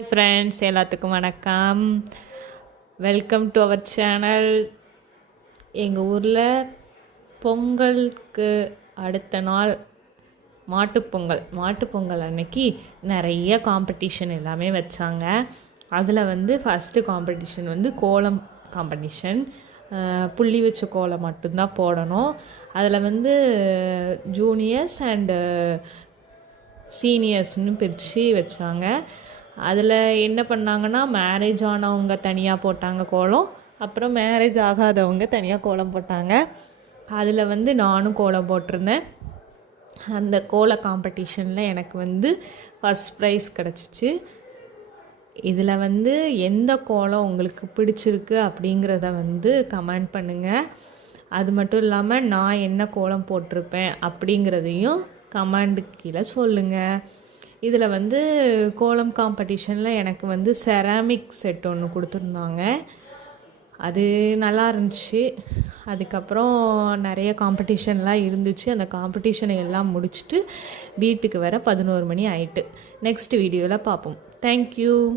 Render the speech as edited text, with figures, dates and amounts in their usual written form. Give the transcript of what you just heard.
Friends எல்லாத்துக்கும் வணக்கம். Welcome to our channel. எங்கள் ஊரில் பொங்கலுக்கு அடுத்த நாள் மாட்டுப்பொங்கல் அன்னைக்கு நிறைய காம்படிஷன் எல்லாமே வச்சாங்க. அதில் ஃபஸ்ட்டு காம்படிஷன் கோலம் காம்படிஷன். புள்ளி வச்ச கோலம் மட்டும்தான் போடணும். அதில் ஜூனியர்ஸ் அண்டு சீனியர்ஸ்னு பிரித்து வச்சாங்க. அதில் என்ன பண்ணாங்கன்னா, மேரேஜ் ஆனவங்க தனியாக போட்டாங்க கோலம், அப்புறம் மேரேஜ் ஆகாதவங்க தனியாக கோலம் போட்டாங்க. அதில் நானும் கோலம் போட்டிருந்தேன். அந்த கோல காம்படிஷனில் எனக்கு ஃபஸ்ட் ப்ரைஸ் கிடச்சிச்சு. இதில் எந்த கோலம் உங்களுக்கு பிடிச்சிருக்கு அப்படிங்கிறத கமெண்ட் பண்ணுங்கள். அது மட்டும் இல்லாமல் நான் என்ன கோலம் போட்டிருப்பேன் அப்படிங்கிறதையும் கமெண்ட்டுக்கு கீழே சொல்லுங்கள். இதில் கோலம் காம்படிஷனில் எனக்கு செராமிக் செட் ஒன்று கொடுத்துருந்தாங்க. அது நல்லா இருந்துச்சு. அதுக்கப்புறம் நிறைய காம்படிஷன்லாம் இருந்துச்சு. அந்த காம்படிஷனை எல்லாம் முடிச்சுட்டு வீட்டுக்கு வர 11 மணி ஆயிட்டு. நெக்ஸ்ட் வீடியோவில் பார்ப்போம். தேங்க்யூ.